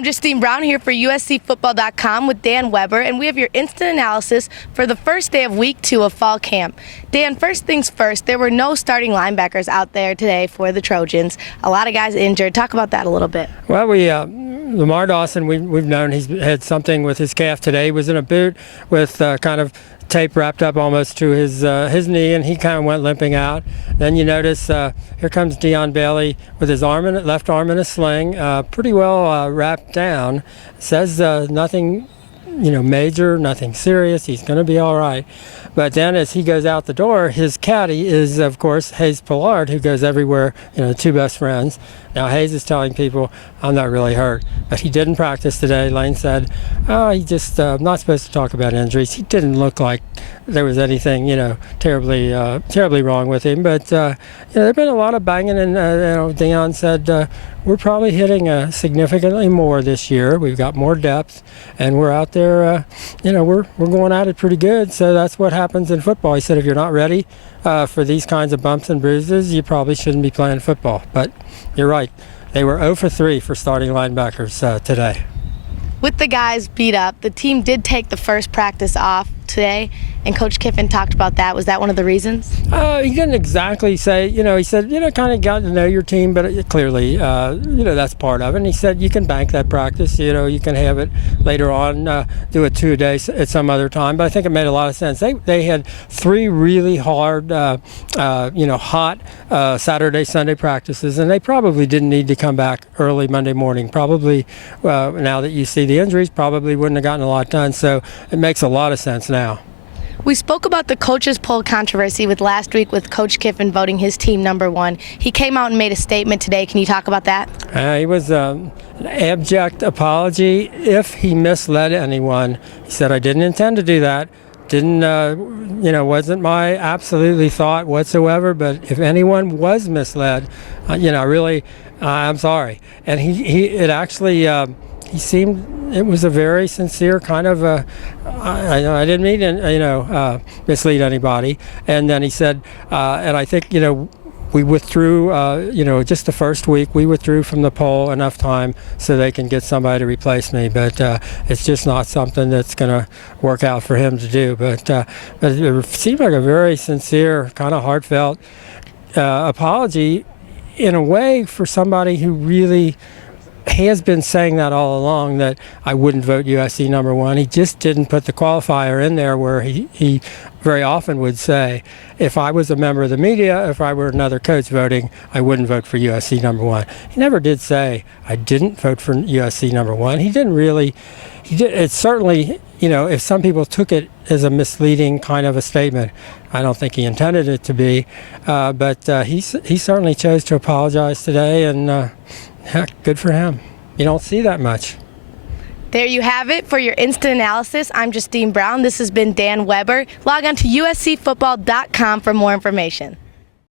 I'm Justine Brown here for USCFootball.com with Dan Weber, and we have your instant analysis for the first day of week 2 of fall camp. Dan, first things first, there were no starting linebackers out there today for the Trojans. A lot of guys injured. Talk about that a little bit. Well, Lamar Dawson, we've known he's had something with his calf today. He was in a boot with kind of tape wrapped up almost to his knee, and he kind of went limping out. Then you notice here comes Dion Bailey with his left arm in a sling, pretty well wrapped down. Says nothing, major, nothing serious. He's going to be all right. But then as he goes out the door, his caddy is, of course, Hayes Pillard, who goes everywhere, two best friends. Now, Hayes is telling people, I'm not really hurt. But he didn't practice today. Lane said, he just not supposed to talk about injuries. He didn't look like there was anything, terribly wrong with him. But, there have been a lot of banging, and, Dion said, we're probably hitting significantly more this year. We've got more depth, and we're out there, we're going at it pretty good. So that's what happens in football. He said, if you're not ready for these kinds of bumps and bruises, you probably shouldn't be playing football. But you're right. They were 0 for 3 for starting linebackers today. With the guys beat up, the team did take the first practice off today, and Coach Kiffin talked about that. Was that one of the reasons? He didn't exactly say, he said, kind of got to know your team, but clearly, that's part of it. And he said, you can bank that practice, you can have it later on, do it 2 days at some other time. But I think it made a lot of sense. They had 3 really hard, hot Saturday, Sunday practices, and they probably didn't need to come back early Monday morning. Probably, now that you see the injuries, probably wouldn't have gotten a lot done. So it makes a lot of sense now. We spoke about the coaches poll controversy last week with Coach Kiffin voting his team #1. He came out and made a statement today. Can you talk about that? He was an abject apology if he misled anyone. He said, I didn't intend to do that. Didn't, wasn't my absolutely thought whatsoever. But if anyone was misled, really, I'm sorry. And he seemed, it was a very sincere kind of, I didn't mean to, mislead anybody. And then he said, and I think, we withdrew, just the first week, we withdrew from the poll enough time so they can get somebody to replace me. But it's just not something that's going to work out for him to do. But it seemed like a very sincere, kind of heartfelt apology in a way for somebody who really has been saying that all along, that I wouldn't vote USC #1. He just didn't put the qualifier in there where he very often would say, if I was a member of the media, if I were another coach voting, I wouldn't vote for USC #1. He never did say, I didn't vote for USC #1. He didn't really, it's certainly, if some people took it as a misleading kind of a statement, I don't think he intended it to be, but he certainly chose to apologize today, and heck, good for him. You don't see that much. There you have it for your instant analysis. I'm Justine Brown. This has been Dan Weber. Log on to USCFootball.com for more information.